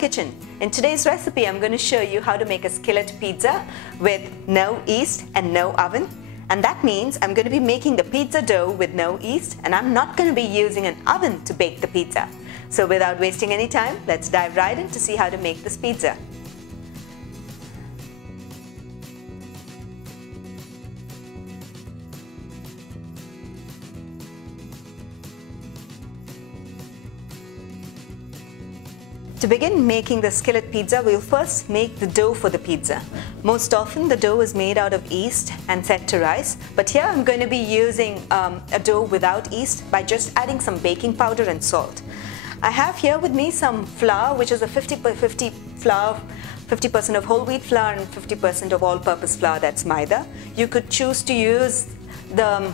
kitchen. In today's recipe, I'm going to show you how to make a skillet pizza with no yeast and no oven. And that means I'm going to be making the pizza dough with no yeast, and I'm not going to be using an oven to bake the pizza. So without wasting any time, let's dive right in to see how to make this pizza. To begin making the skillet pizza, we'll first make the dough for the pizza. Most often the dough is made out of yeast and set to rise, but here I'm going to be using a dough without yeast by just adding some baking powder and salt. I have here with me some flour, which is a 50-50 flour, 50% of whole wheat flour and 50% of all-purpose flour, that's maida. You could choose to use the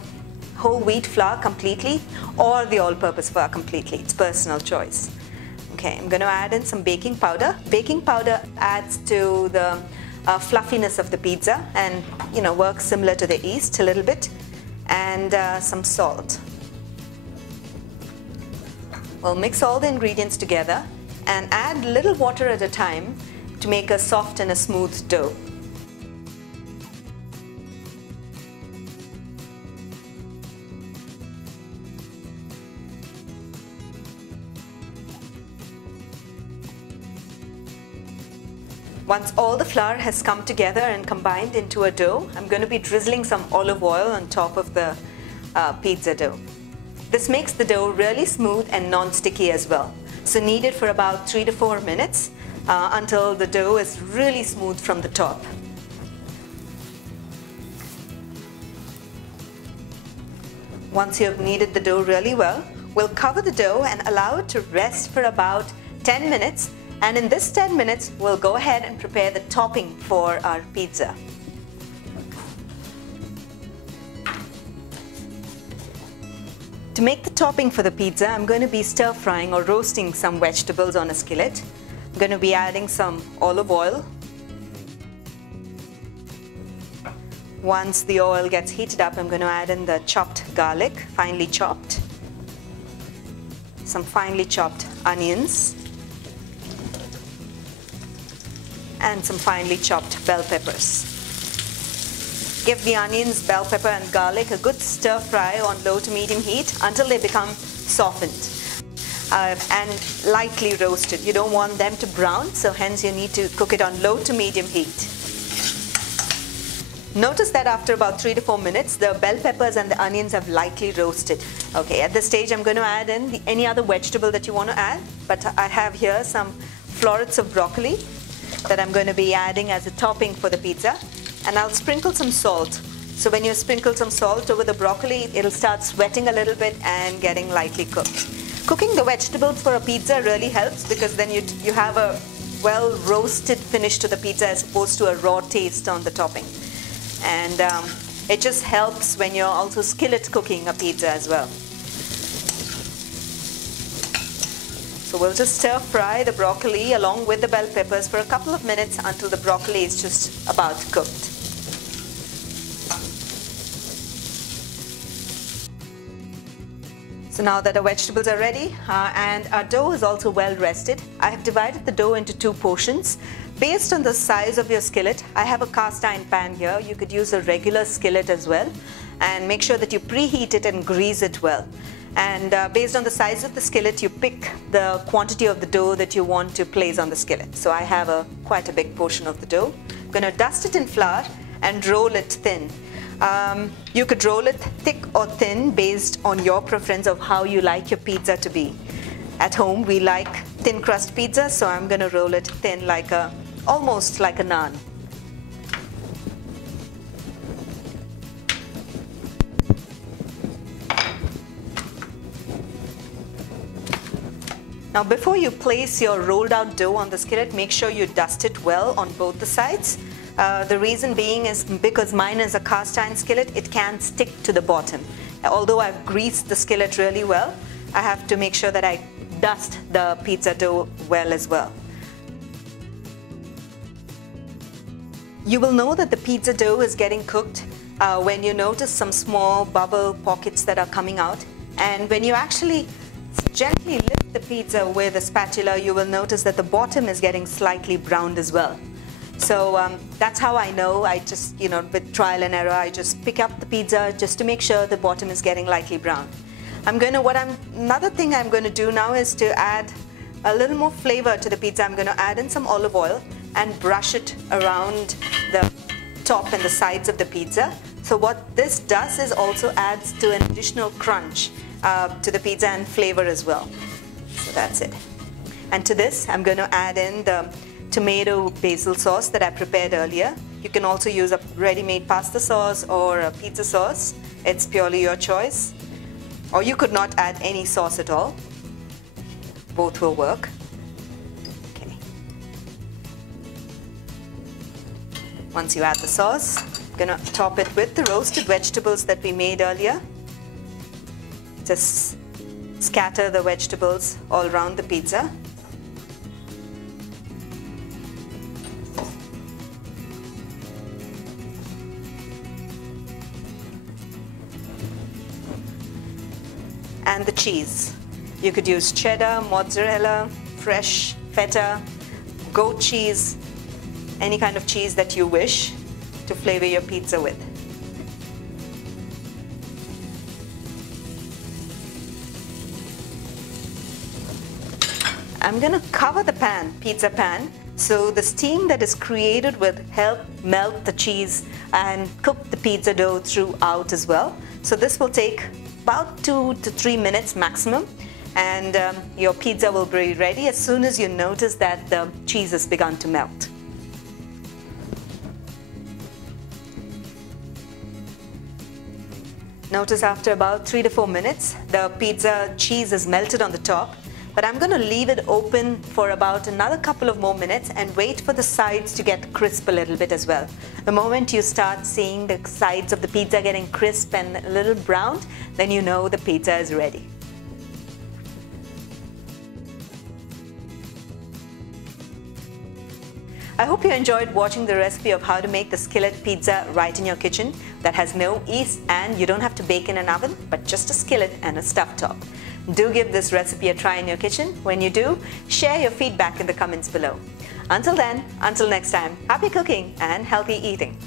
whole wheat flour completely or the all-purpose flour completely. It's personal choice. Okay, I'm going to add in some baking powder. Baking powder adds to the fluffiness of the pizza and works similar to the yeast a little bit, and some salt. We'll mix all the ingredients together and add little water at a time to make a soft and a smooth dough. Once all the flour has come together and combined into a dough, I'm going to be drizzling some olive oil on top of the pizza dough. This makes the dough really smooth and non-sticky as well. So knead it for about 3 to 4 minutes until the dough is really smooth from the top. Once you have kneaded the dough really well, we'll cover the dough and allow it to rest for about 10 minutes. And in this 10 minutes, we'll go ahead and prepare the topping for our pizza. To make the topping for the pizza, I'm going to be stir-frying or roasting some vegetables on a skillet. I'm going to be adding some olive oil. Once the oil gets heated up, I'm going to add in the chopped garlic, finely chopped, some finely chopped onions, and some finely chopped bell peppers. Give the onions, bell pepper and garlic a good stir fry on low to medium heat until they become softened and lightly roasted. You don't want them to brown, so hence you need to cook it on low to medium heat. Notice that after about 3 to 4 minutes, the bell peppers and the onions have lightly roasted. Okay, at this stage I'm going to add in any other vegetable that you want to add, but I have here some florets of broccoli that I'm going to be adding as a topping for the pizza, and I'll sprinkle some salt. So when you sprinkle some salt over the broccoli, it'll start sweating a little bit and getting lightly cooked. Cooking the vegetables for a pizza really helps because then you have a well roasted finish to the pizza as opposed to a raw taste on the topping. And it just helps when you're also skillet cooking a pizza as well. So we'll just stir fry the broccoli along with the bell peppers for a couple of minutes until the broccoli is just about cooked. So now that our vegetables are ready and our dough is also well rested, I have divided the dough into 2 portions. Based on the size of your skillet, I have a cast iron pan here. You could use a regular skillet as well, and make sure that you preheat it and grease it well. And based on the size of the skillet, you pick the quantity of the dough that you want to place on the skillet. So I have quite a big portion of the dough. I'm going to dust it in flour and roll it thin. You could roll it thick or thin based on your preference of how you like your pizza to be. At home, we like thin crust pizza, so I'm going to roll it thin almost like a naan. Now before you place your rolled out dough on the skillet, make sure you dust it well on both the sides. The reason being is because mine is a cast iron skillet, it can stick to the bottom. Although I've greased the skillet really well, I have to make sure that I dust the pizza dough well as well. You will know that the pizza dough is getting cooked when you notice some small bubble pockets that are coming out, and when you actually gently lift the pizza with a spatula, you will notice that the bottom is getting slightly browned as well. So that's how I know. I just, with trial and error, I just pick up the pizza just to make sure the bottom is getting lightly brown. Another thing I'm going to do now is to add a little more flavor to the pizza. I'm going to add in some olive oil and brush it around the top and the sides of the pizza. So what this does is also adds to an additional crunch to the pizza and flavor as well. So that's it. And to this, I'm going to add in the tomato basil sauce that I prepared earlier. You can also use a ready-made pasta sauce or a pizza sauce. It's purely your choice. Or you could not add any sauce at all. Both will work. Okay. Once you add the sauce, I'm going to top it with the roasted vegetables that we made earlier. Just scatter the vegetables all around the pizza. And the cheese. You could use cheddar, mozzarella, fresh feta, goat cheese, any kind of cheese that you wish to flavor your pizza with. I'm going to cover the pizza pan, so the steam that is created will help melt the cheese and cook the pizza dough throughout as well. So this will take about 2 to 3 minutes maximum, and your pizza will be ready as soon as you notice that the cheese has begun to melt. Notice after about 3 to 4 minutes, the pizza cheese is melted on the top, but I'm going to leave it open for about another couple of more minutes and wait for the sides to get crisp a little bit as well. The moment you start seeing the sides of the pizza getting crisp and a little browned, then you know the pizza is ready. I hope you enjoyed watching the recipe of how to make the skillet pizza right in your kitchen that has no yeast, and you don't have to bake in an oven, but just a skillet and a stuffed top. Do give this recipe a try in your kitchen. When you do, share your feedback in the comments below. Until then, until next time, happy cooking and healthy eating.